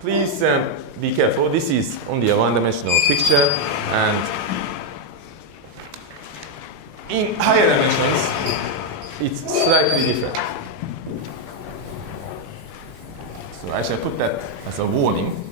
please be careful. This is only a one-dimensional picture, and in higher dimensions, it's slightly different. So I shall put that as a warning.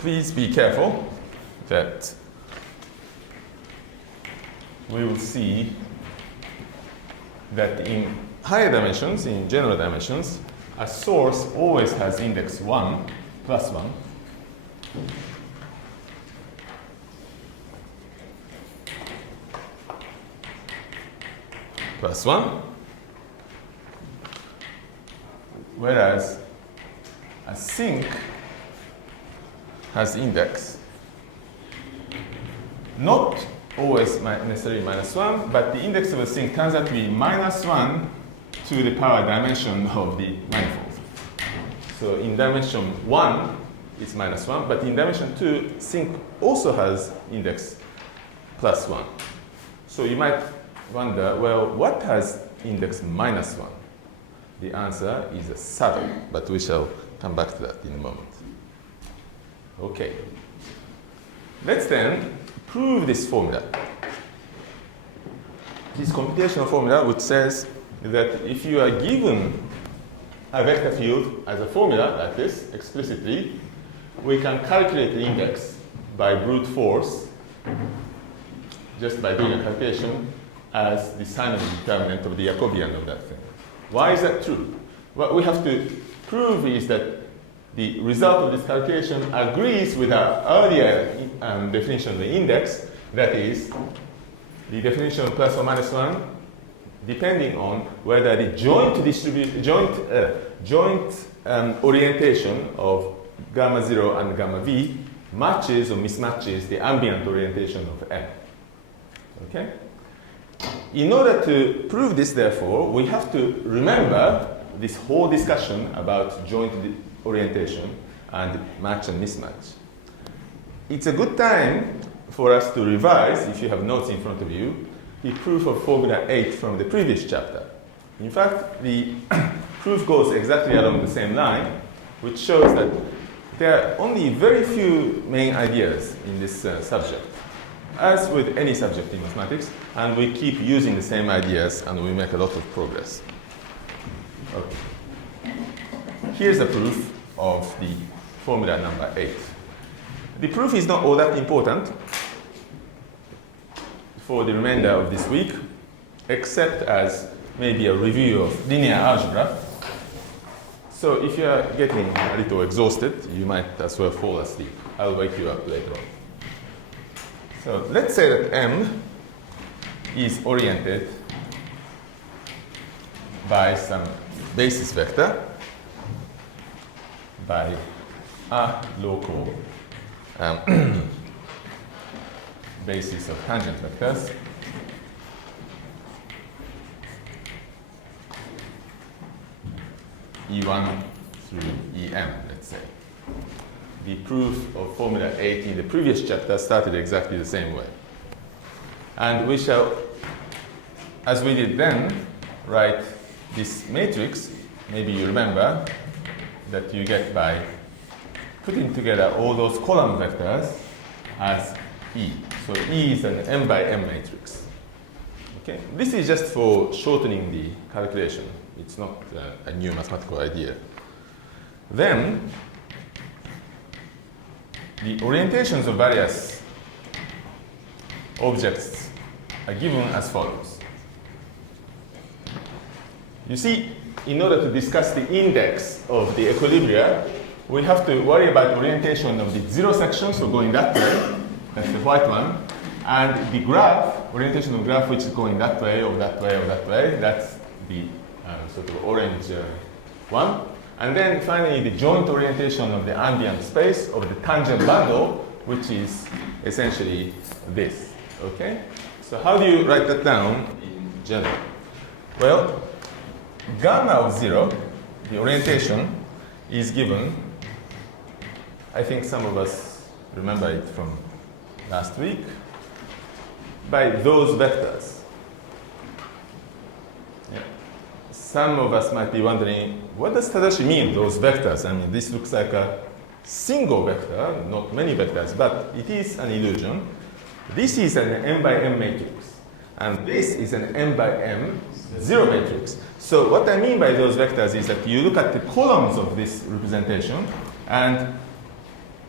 Please be careful that we will see that in higher dimensions, in general dimensions, a source always has index 1 plus 1. Plus 1. Whereas a sink has index not always necessarily minus 1, but the index of a sink turns out to be minus 1 to the power dimension of the manifold. So in dimension 1, it's minus 1, but in dimension 2, sink also has index plus 1. So you might wonder, well, what has index minus 1? The answer is a saddle, but we shall come back to that in a moment. Okay. Let's then prove this formula. This computational formula which says that if you are given a vector field as a formula like this, explicitly, we can calculate the index by brute force, just by doing a calculation, as the sign of the determinant of the Jacobian of that thing. Why is that true? What we have to prove is that the result of this calculation agrees with our earlier definition of the index, that is, the definition of plus or minus 1, depending on whether the joint orientation of gamma 0 and gamma v matches or mismatches the ambient orientation of M. Okay? In order to prove this, therefore, we have to remember this whole discussion about joint orientation and match and mismatch. It's a good time for us to revise, if you have notes in front of you, the proof of formula 8 from the previous chapter. In fact, the proof goes exactly along the same line, which shows that there are only very few main ideas in this subject, as with any subject in mathematics, and we keep using the same ideas and we make a lot of progress. Okay. Here's the proof of the formula number 8. The proof is not all that important for the remainder of this week, except as maybe a review of linear algebra. So if you are getting a little exhausted, you might as well fall asleep. I'll wake you up later on. So let's say that M is oriented by some basis vector, by a local basis of tangent vectors, E1 through EM, let's say. The proof of formula 8 in the previous chapter started exactly the same way. And we shall, as we did then, write this matrix. Maybe you remember that you get by putting together all those column vectors as E. So E is an M by M matrix. Okay? This is just for shortening the calculation. It's not a new mathematical idea. Then, the orientations of various objects are given as follows. You see, in order to discuss the index of the equilibria, we have to worry about orientation of the zero section, so going that way, that's the white one, and the graph, orientation of the graph which is going that way, or that way, or that way, that's the sort of orange one. And then finally, the joint orientation of the ambient space of the tangent bundle, which is essentially this. Okay? So how do you write that down in general? Well, gamma of 0, the orientation, is given. I think some of us remember it from last week, by those vectors. Yeah. Some of us might be wondering, what does Tadashi mean, those vectors? I mean, this looks like a single vector, not many vectors, but it is an illusion. This is an m by m matrix, and this is an m by m zero matrix. So what I mean by those vectors is that you look at the columns of this representation, and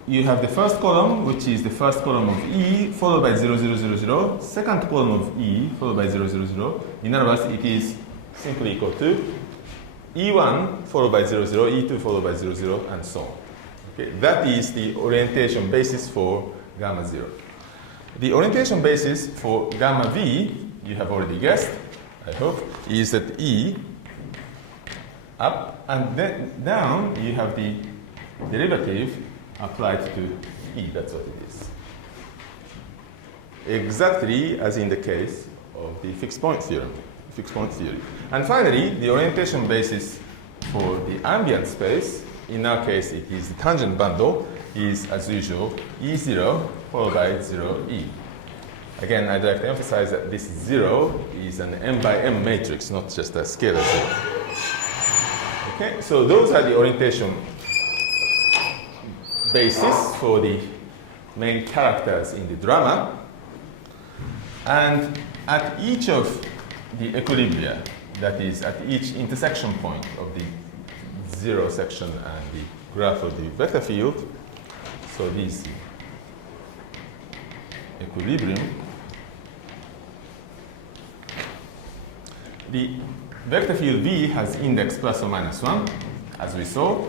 you have the first column, which is the first column of E, followed by 0, 0, 0, 0, second column of E, followed by 0, 0, 0. In other words, it is simply equal to E1 followed by 0, 0, E2 followed by 0, 0, and so on. Okay? That is the orientation basis for gamma 0. The orientation basis for gamma V, you have already guessed, I hope, is that E up and then down you have the derivative applied to E. That's what it is. Exactly as in the case of the fixed point theorem, fixed point theory. And finally, the orientation basis for the ambient space, in our case it is the tangent bundle, is as usual E0 followed by 0E. Again, I'd like to emphasize that this 0 is an m by m matrix, not just a scalar 0. Okay, so those are the orientation basis for the main characters in the drama. And at each of the equilibria, that is, at each intersection point of the zero section and the graph of the vector field, so this equilibrium, the vector field V has index plus or minus 1, as we saw.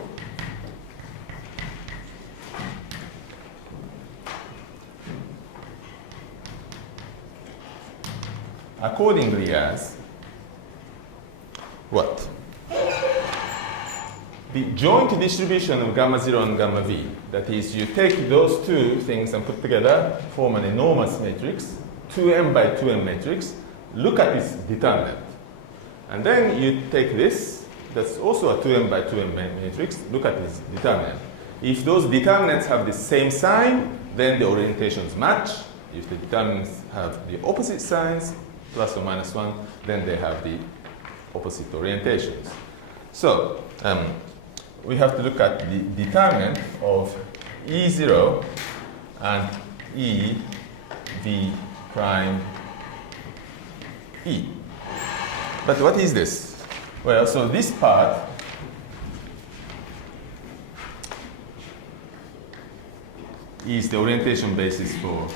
Accordingly as what? The joint distribution of gamma 0 and gamma V. That is, you take those two things and put together, form an enormous matrix, 2m by 2m matrix, look at its determinant. And then you take this, that's also a 2m by 2m matrix, look at its determinant. If those determinants have the same sign, then the orientations match. If the determinants have the opposite signs, plus or minus 1, then they have the opposite orientations. So we have to look at the determinant of E0 and E V prime E. But what is this? Well, so this part is the orientation basis for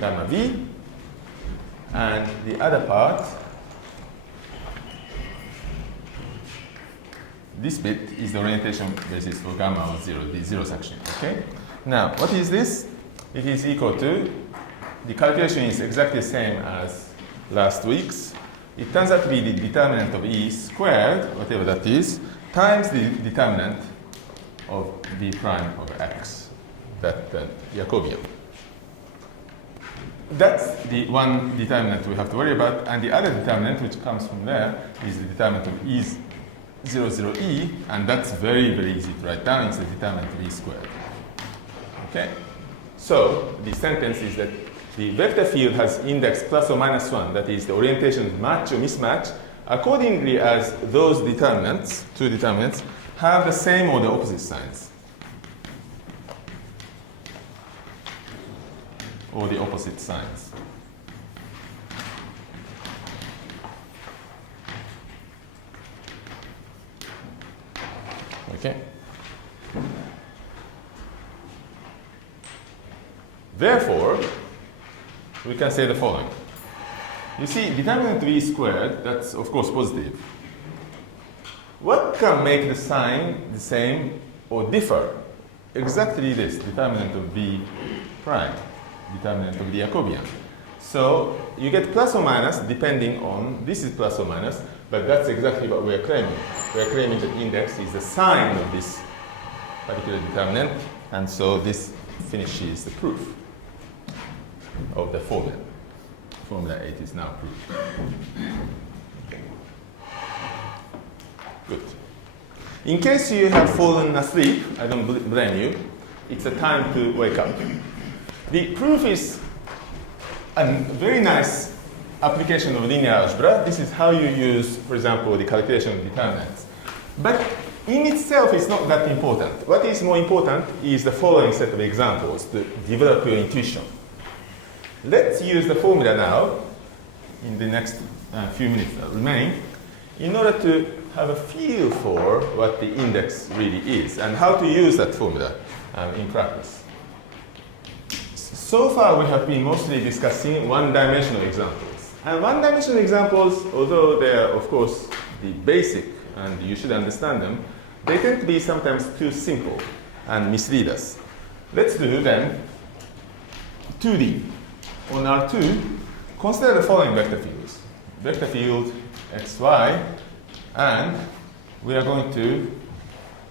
gamma V, and the other part, this bit, is the orientation basis for gamma of 0, the zero section. Okay? Now, what is this? It is equal to, the calculation is exactly the same as last week's. It turns out to be the determinant of E squared, whatever that is, times the determinant of V prime of X, that Jacobian. That's the one determinant we have to worry about, and the other determinant, which comes from there, is the determinant of E00E, and that's very, very easy to write down. It's the determinant of E squared. Okay? So the sentence is that the vector field has index plus or minus 1, that is, the orientations match or mismatch, accordingly as those determinants, two determinants, have the same or the opposite signs. Or the opposite signs. Okay? Therefore, we can say the following. You see, determinant of E squared, that's of course positive. What can make the sign the same or differ? Exactly this, determinant of V prime. Determinant of the Jacobian. So you get plus or minus depending on, this is plus or minus, but that's exactly what we are claiming. We are claiming that index is the sign of this particular determinant, and so this finishes the proof of the formula. Formula 8 is now proved. Good. In case you have fallen asleep, I don't blame you. It's a time to wake up. The proof is a very nice application of linear algebra. This is how you use, for example, the calculation of determinants. But in itself, it's not that important. What is more important is the following set of examples to develop your intuition. Let's use the formula now, in the next few minutes that remain, in order to have a feel for what the index really is and how to use that formula in practice. So far, we have been mostly discussing one-dimensional examples. And one-dimensional examples, although they are, of course, the basic, and you should understand them, they tend to be sometimes too simple and mislead us. Let's do then 2D. On R2, consider the following vector fields. Vector field xy, and we are going to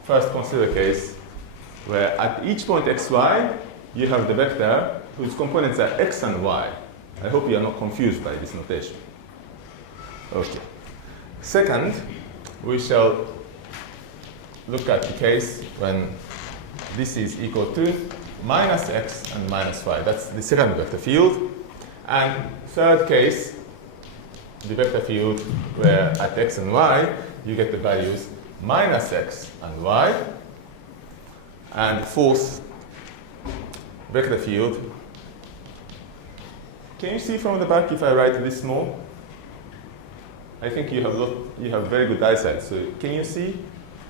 first consider a case where at each point xy, you have the vector whose components are x and y. I hope you are not confused by this notation. Okay. Second, we shall look at the case when this is equal to minus x and minus y. That's the second vector field. And third case, the vector field where at x and y, you get the values minus x and y. And fourth vector field. Can you see from the back if I write this small? I think you have very good eyesight. So can you see?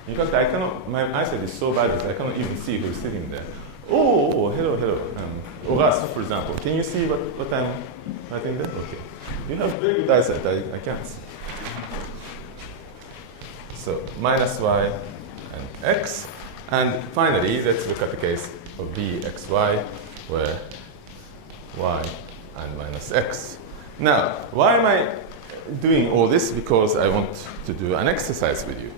In fact, I cannot. My eyesight is so bad that I cannot even see who's sitting there. Oh, hello. Auguste, for example. Can you see what I'm writing there? Okay. You have very good eyesight. I can't see. So minus y and x. And finally, let's look at the case of bxy, where y and minus x. Now, why am I doing all this? Because I want to do an exercise with you.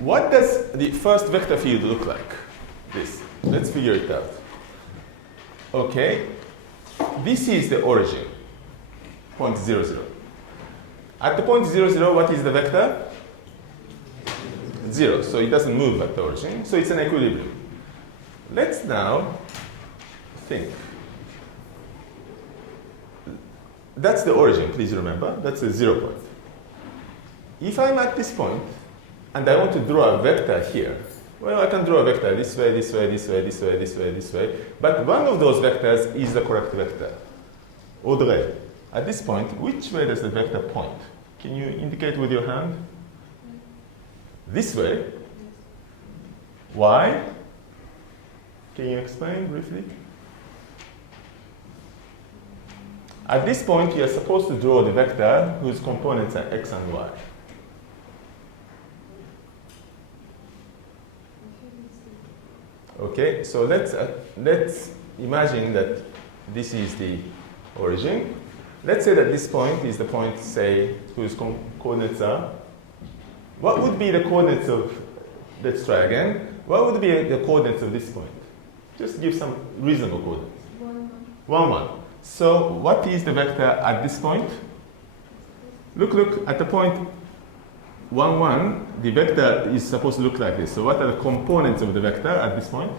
What does the first vector field look like? This. Let's figure it out. Okay. This is the origin, point 0, 0. At the point 0, 0, what is the vector? 0. So it doesn't move at the origin. So it's an equilibrium. Let's now think. That's the origin, please remember. That's the 0 point. If I'm at this point, and I want to draw a vector here, well, I can draw a vector this way, this way, this way, this way, this way, this way. But one of those vectors is the correct vector. Audrey, at this point, which way does the vector point? Can you indicate with your hand? This way. Why? Can you explain briefly? At this point, you are supposed to draw the vector whose components are x and y. Okay, so let's imagine that this is the origin. Let's say that this point is the point, say, whose coordinates are. What would be the coordinates of, let's try again. What would be the coordinates of this point? Just give some reasonable coordinates. 1, 1. So what is the vector at this point? Look at the point 1, 1. The vector is supposed to look like this. So what are the components of the vector at this point?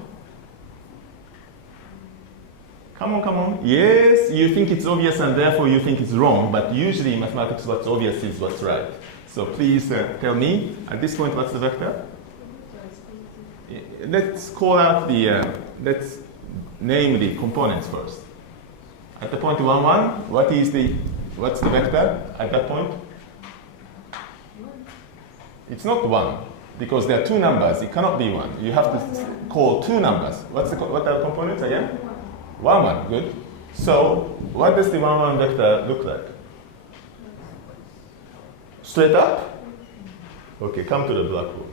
Come on. Yes, you think it's obvious and therefore you think it's wrong. But usually in mathematics, what's obvious is what's right. So please tell me, at this point, what's the vector? Let's call out the, let's name the components first. At the point 1, 1, what's the vector at that point? It's not 1, because there are two numbers. It cannot be 1. You have to call two numbers. What are the components again? 1, 1. Good. So what does the 1, 1 vector look like? Straight up? Okay, come to the blackboard.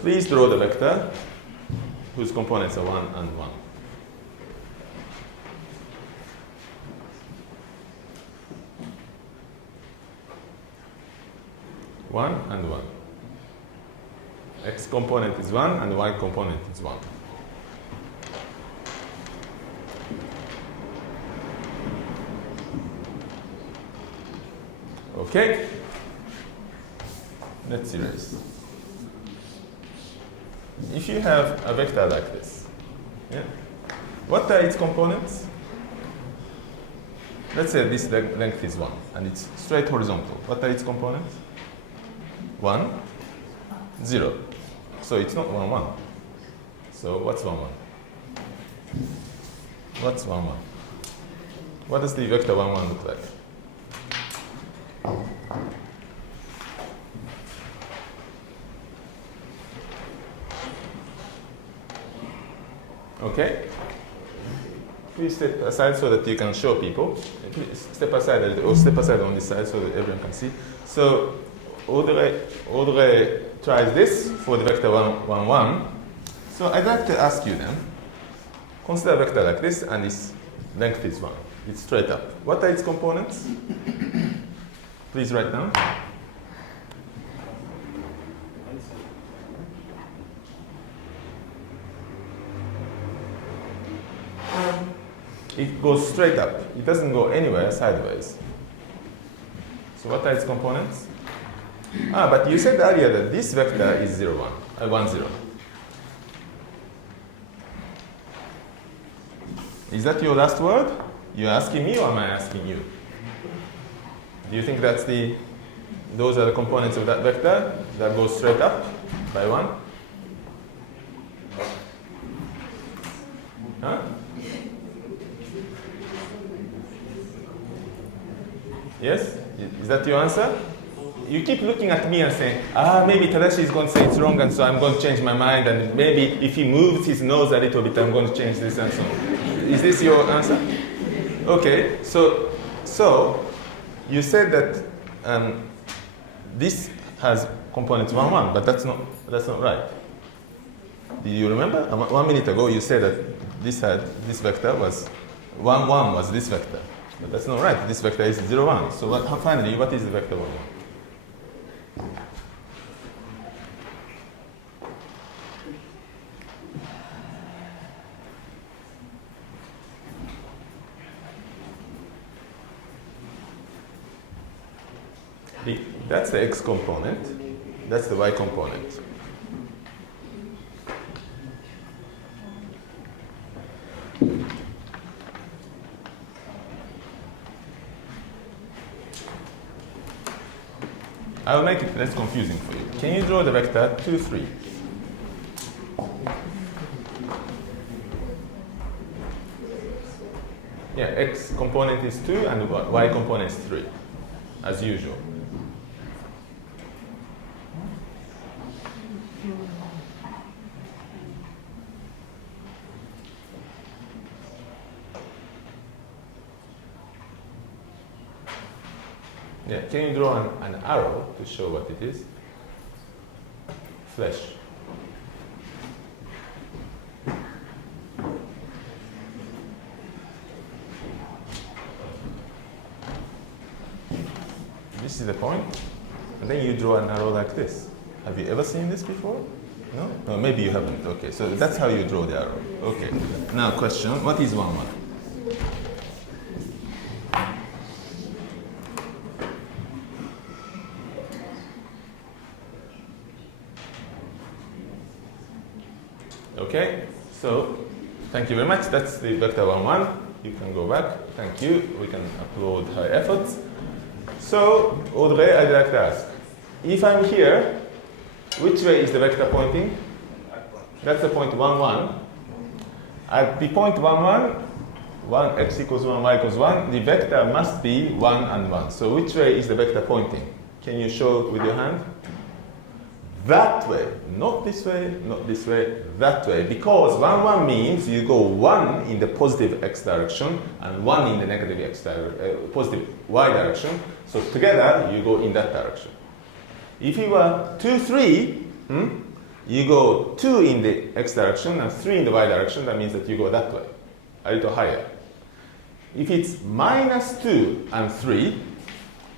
Please draw the vector whose components are 1 and 1. One and 1. X component is 1 and Y component is 1. Okay? Let's erase. If you have a vector like this, yeah, what are its components? Let's say this length is 1, and it's straight horizontal. What are its components? 1, 0. So it's not 1, 1. So what's 1, 1? What's 1, 1? What does the vector 1, 1 look like? Okay? Please step aside so that you can show people. Please step aside or step aside on this side so that everyone can see. So Audrey tries this for the vector 1, 1, 1. So I'd like to ask you then, consider a vector like this and its length is 1. It's straight up. What are its components? Please write down. It goes straight up. It doesn't go anywhere sideways. So what are its components? But you said earlier that this vector is 0, 1, 1, 0. Is that your last word? You're asking me or am I asking you? Do you think those are the components of that vector that goes straight up by 1? Huh? Yes? Is that your answer? You keep looking at me and saying, maybe Tadashi is going to say it's wrong and so I'm going to change my mind, and maybe if he moves his nose a little bit, I'm going to change this and so on. Is this your answer? Okay, so you said that this has components 1, 1, but that's not right. Do you remember? 1 minute ago you said that this vector was 1, 1 was this vector. But that's not right. This vector is 0, 1. So finally, what is the vector 1, 1? That's the x component. That's the y component. I'll make it less confusing for you. Can you draw the vector 2, 3? Yeah, x component is 2 and y component is 3, as usual. Yeah, can you draw an arrow to show what it is? Flesh. This is the point, and then you draw an arrow like this. Have you ever seen this before? No? No, maybe you haven't. Okay, so that's how you draw the arrow. Okay. Now question, what is 1, 1? Okay, so thank you very much. That's the vector 1, 1. You can go back. Thank you. We can applaud her efforts. So, Audrey, I'd like to ask, if I'm here, which way is the vector pointing? That's the point 1, 1. At the point 1, 1, x equals 1, y equals 1, the vector must be 1 and 1. So which way is the vector pointing? Can you show with your hand? That way, not this way, not this way, that way. Because 1, 1 means you go 1 in the positive x direction and 1 in the negative x positive y direction. So together, you go in that direction. If you are 2, 3, you go 2 in the x direction and 3 in the y direction. That means that you go that way, a little higher. If it's -2 and 3,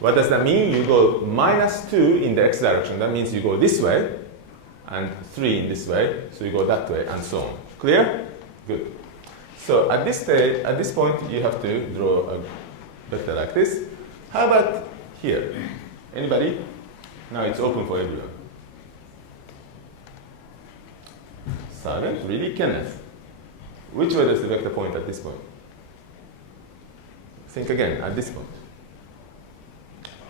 what does that mean? You go -2 in the x direction. That means you go this way, and 3 in this way. So you go that way, and so on. Clear? Good. So at this point, you have to draw a vector like this. How about here? Anybody? Now it's open for everyone. Silent? Really? Kenneth? Which way does the vector point at this point? Think again, at this point.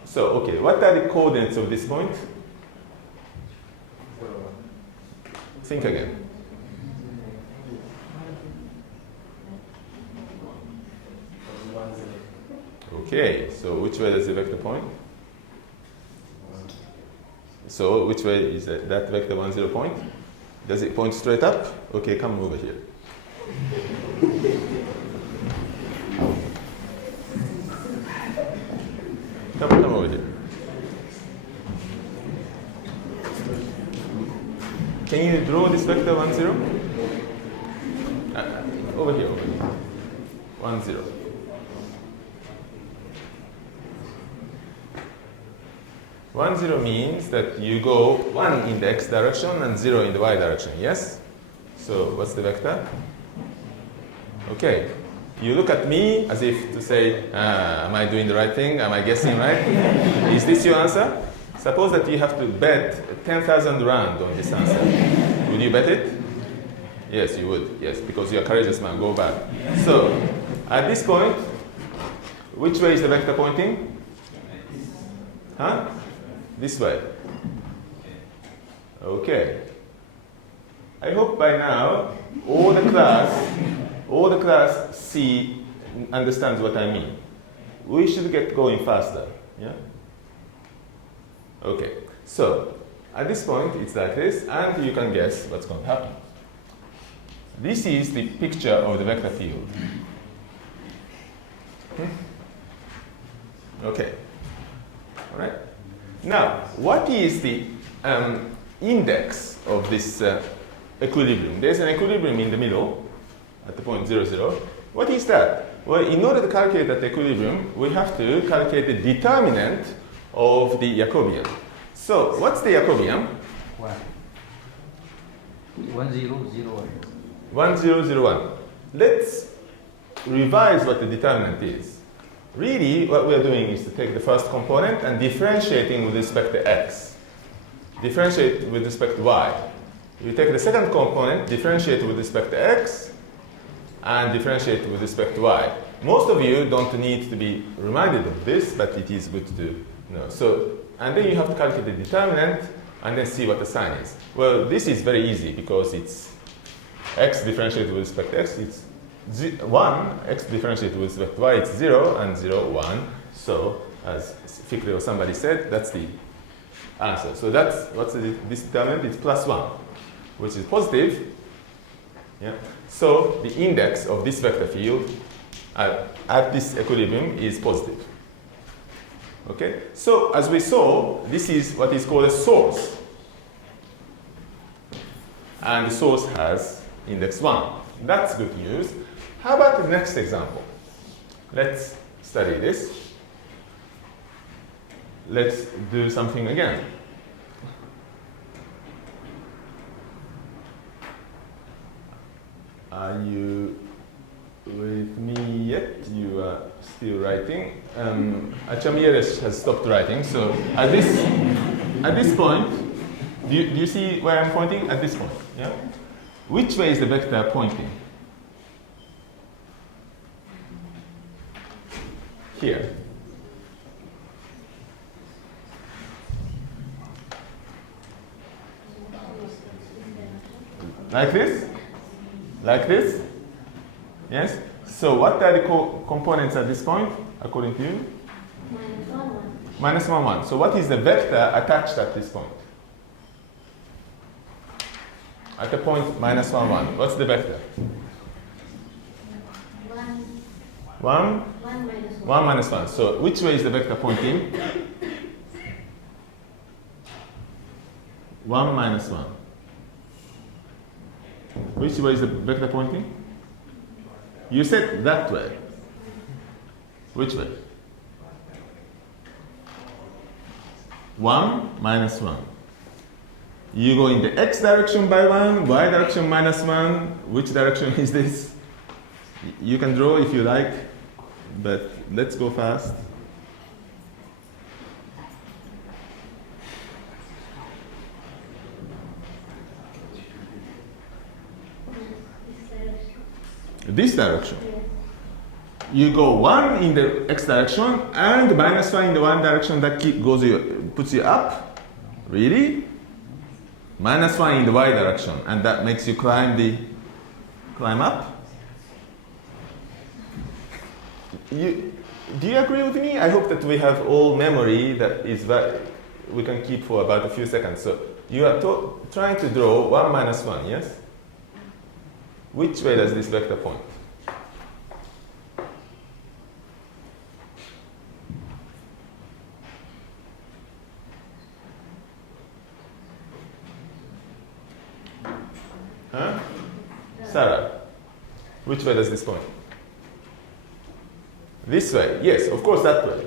So, okay, what are the coordinates of this point? Think again. Okay, so which way does the vector point? So, which way is that vector 1, 0 point? Does it point straight up? Okay, come over here. Come over here. Can you draw this vector 1, 0? Over here, 1, 0. One, 0 means that you go 1 in the x direction and 0 in the y direction, yes? So what's the vector? Okay. You look at me as if to say, am I doing the right thing? Am I guessing right? Is this your answer? Suppose that you have to bet 10,000 rand on this answer. Would you bet it? Yes, you would. Yes, because you're a courageous man. Go back. So, at this point, which way is the vector pointing? Huh? This way. Okay. I hope by now all the class understands what I mean. We should get going faster. Yeah? Okay. So, at this point, it's like this, and you can guess what's going to happen. This is the picture of the vector field. Okay. All right. Now, what is the index of this equilibrium? There's an equilibrium in the middle at the point 0, 0. What is that? Well, in order to calculate that equilibrium, we have to calculate the determinant of the Jacobian. So, what's the Jacobian? 1001. 1001. Let's revise what the determinant is. Really, what we are doing is to take the first component and differentiating with respect to x. Differentiate with respect to y. You take the second component, differentiate with respect to x, and differentiate with respect to y. Most of you don't need to be reminded of this, but it is good to know. So, and then you have to calculate the determinant and then see what the sign is. Well, this is very easy because it's x differentiated with respect to x, it's 1, x differentiated with respect to y, it's 0, and 0, 1. So, as Fikri or somebody said, that's the answer. So that's, what's this determinant? It's plus 1, which is positive. Yeah. So, the index of this vector field at this equilibrium is positive. Okay? So, as we saw, this is what is called a source. And the source has index 1. That's good news. How about the next example? Let's study this. Let's do something again. Are you with me yet? You are still writing. Achamieres has stopped writing. So at this point, do you see where I'm pointing? At this point, yeah. Which way is the vector pointing? Here. Like this? Like this? Yes? So what are the components at this point, according to you? Minus 1, 1. So what is the vector attached at this point? At the point minus 1, 1. What's the vector? 1? 1 minus 1. So which way is the vector pointing? 1 minus 1. Which way is the vector pointing? You said that way. Which way? 1 minus 1. You go in the x direction by 1, y direction minus 1. Which direction is this? You can draw if you like, but let's go fast. This direction. You go 1 in the x direction and -1 in the one direction that puts you up. Really? -1 in the y direction, and that makes you climb up. Do you agree with me? I hope that we have all memory that we can keep for about a few seconds. So you are trying to draw 1 minus 1, yes? Which way does this vector point? Huh? Sarah, which way does this point? This way, yes, of course that way.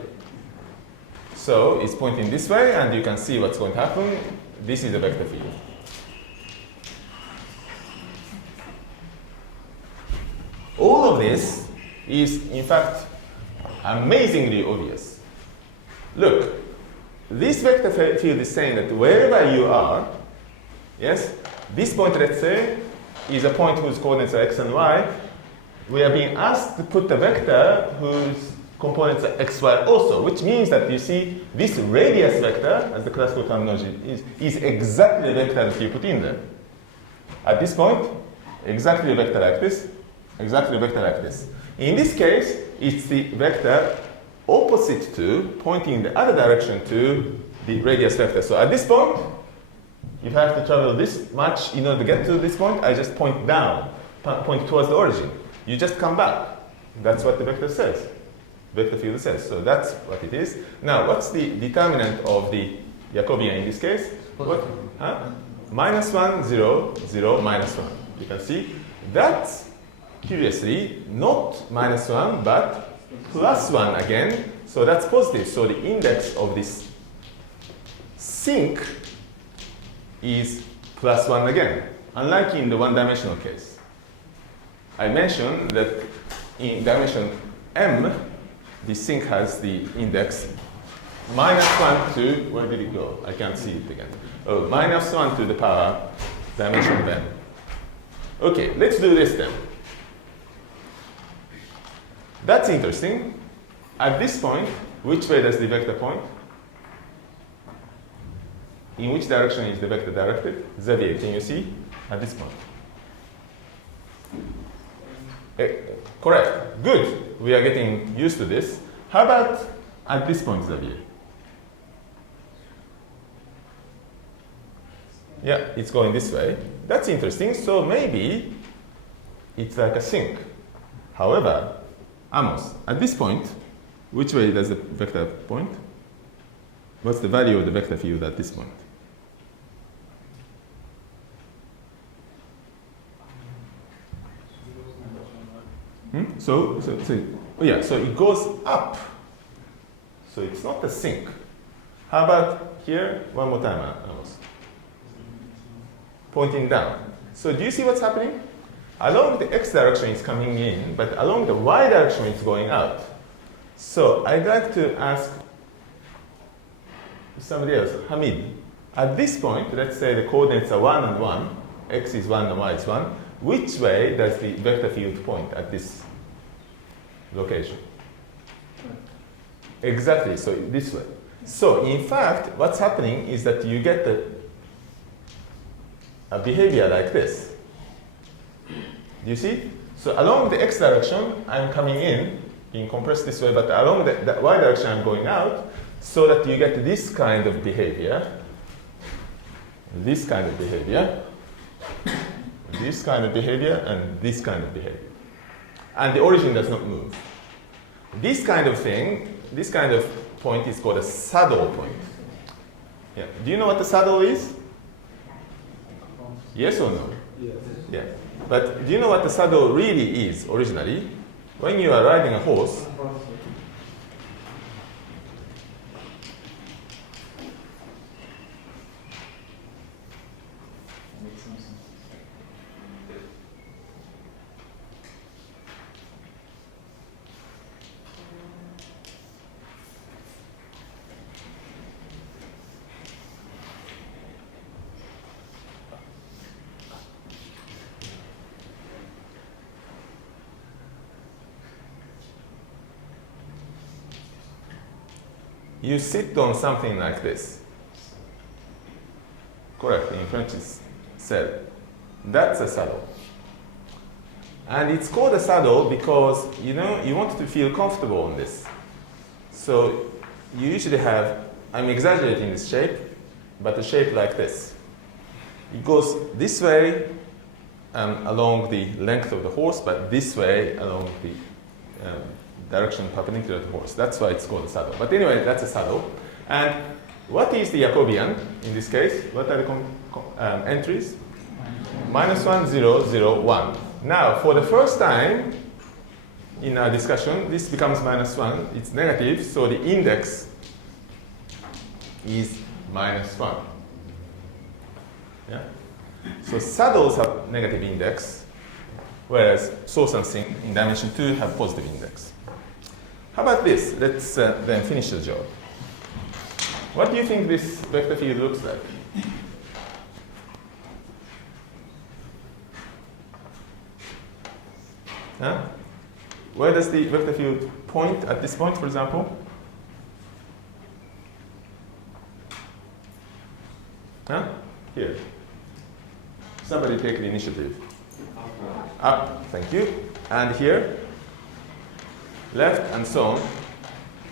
So it's pointing this way, and you can see what's going to happen. This is a vector field. All of this is, in fact, amazingly obvious. Look, this vector field is saying that wherever you are, yes, this point, let's say, is a point whose coordinates are x and y. We are being asked to put a vector whose components are x, y also, which means that you see this radius vector, as the classical terminology is exactly the vector that you put in there. At this point, exactly a vector like this, exactly a vector like this. In this case, it's the vector opposite to, pointing in the other direction to the radius vector. So at this point, if I have to travel this much in order to get to this point, I just point down, point towards the origin. You just come back. That's what the vector says. Vector field says. So that's what it is. Now, what's the determinant of the Jacobian in this case? What? Huh? -1, 0, 0, -1. You can see that's, curiously, not -1, but +1 again. So that's positive. So the index of this sink is +1 again, unlike in the one-dimensional case. I mentioned that in dimension m, the sink has the index -1 to, where did it go? I can't see it again. Oh, -1 to the power dimension of m. Okay, let's do this then. That's interesting. At this point, which way does the vector point? In which direction is the vector directed? Xavier, can you see? At this point. Correct. Good. We are getting used to this. How about at this point, Xavier? Yeah, it's going this way. That's interesting. So maybe it's like a sink. However, Amos, at this point, which way does the vector point? What's the value of the vector field at this point? So it goes up. So it's not a sink. How about here? One more time, Amos. Pointing down. So do you see what's happening? Along the x direction it's coming in, but along the y direction it's going out. So I'd like to ask somebody else, Hamid. At this point, let's say the coordinates are 1 and 1, x is 1 and y is 1. Which way does the vector field point at this location? Exactly, so this way. So in fact, what's happening is that you get a behavior like this. Do you see? So along the x direction, I'm coming in, being compressed this way, but along the y direction, I'm going out, so that you get this kind of behavior, this kind of behavior, this kind of behavior, and this kind of behavior. And the origin does not move. This kind of thing, this kind of point is called a saddle point. Yeah. Do you know what the saddle is? Yes or no? Yes. Yeah. But do you know what the saddle really is originally? When you are riding a horse, you sit on something like this. Correct, in French it's said. That's a saddle. And it's called a saddle because, you know, you want to feel comfortable on this. So you usually have, I'm exaggerating this shape, but a shape like this. It goes this way along the length of the horse, but this way along the direction perpendicular to the horse. That's why it's called a saddle. But anyway, that's a saddle. And what is the Jacobian in this case? What are the entries? -1, 0, 0, 1. Now, for the first time in our discussion, this becomes -1. It's negative, so the index is -1. Yeah? So saddles have negative index, whereas source and sink in dimension 2 have positive index. How about this? Let's then finish the job. What do you think this vector field looks like? Huh? Where does the vector field point at this point, for example? Huh? Here. Somebody take the initiative. Up, thank you. And here? Left, and so on.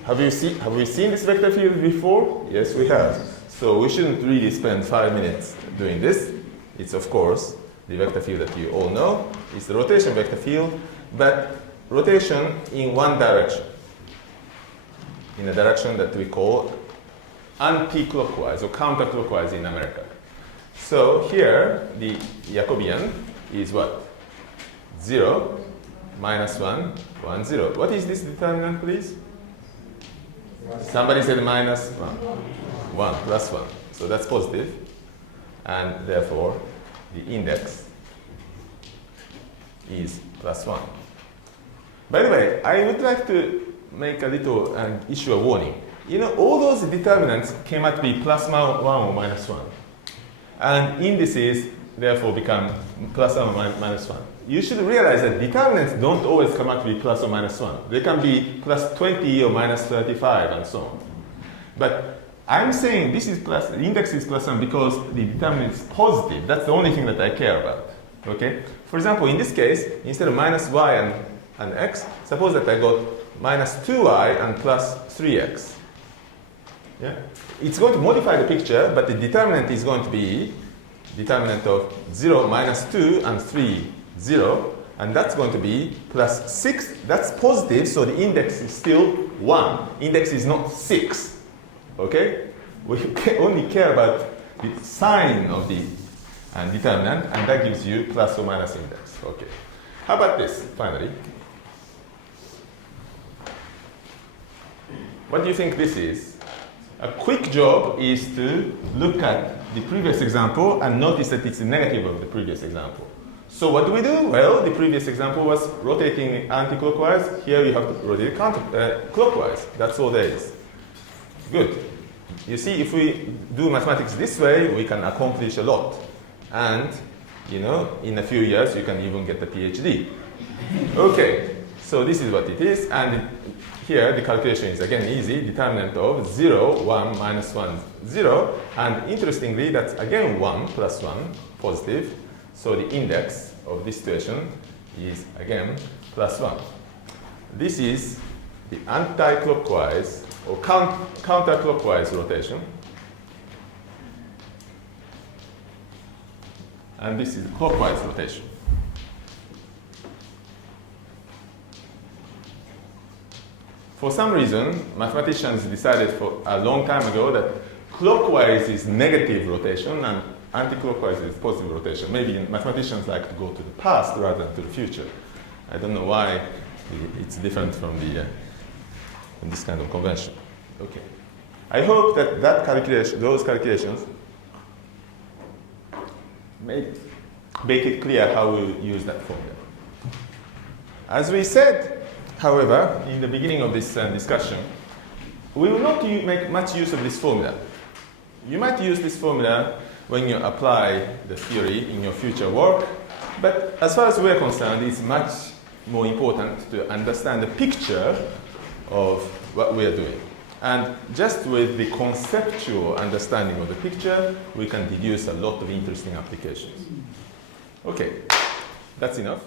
Have we seen this vector field before? Yes, we have. So we shouldn't really spend 5 minutes doing this. It's, of course, the vector field that you all know. It's the rotation vector field, but rotation in one direction, in a direction that we call anti-clockwise or counterclockwise in America. So here, the Jacobian is what? 0, -1, 1, 0. What is this determinant, please? Somebody said -1. 1, +1. So that's positive. And therefore, the index is +1. By the way, I would like to make a little issue a warning. You know, all those determinants came out to be +1 or -1. And indices, therefore, become +1 or -1. You should realize that determinants don't always come out to be +1 or -1. They can be +20 or -35 and so on. But I'm saying this is the index is +1 because the determinant is positive. That's the only thing that I care about. Okay? For example, in this case, instead of -y and x, suppose that I got -2y and +3x. Yeah? It's going to modify the picture, but the determinant is going to be determinant of 0, -2, and 3, 0. And that's going to be +6. That's positive, so the index is still 1. Index is not 6. Okay? We only care about the sign of the determinant, and that gives you plus or minus index. Okay. How about this, finally? What do you think this is? A quick job is to look at the previous example and notice that it's a negative of the previous example. So what do we do? Well, the previous example was rotating anti-clockwise. Here you have to rotate clockwise. That's all there is. Good. You see, if we do mathematics this way, we can accomplish a lot. And, you know, in a few years, you can even get a PhD. Okay, so this is what it is. And here, the calculation is again easy. Determinant of 0, 1, -1, 0. And interestingly, that's again 1 plus 1, positive. So the index of this situation is again +1. This is the anti-clockwise or counterclockwise rotation. And this is clockwise rotation. For some reason, mathematicians decided for a long time ago that clockwise is negative rotation and anti-clockwise is positive rotation. Maybe mathematicians like to go to the past rather than to the future. I don't know why it's different from this kind of convention. Okay. I hope that those calculations make it clear how we use that formula. As we said, however, in the beginning of this discussion, we will not make much use of this formula. You might use this formula when you apply the theory in your future work, but as far as we're concerned, it's much more important to understand the picture of what we are doing. And just with the conceptual understanding of the picture, we can deduce a lot of interesting applications. Okay, that's enough.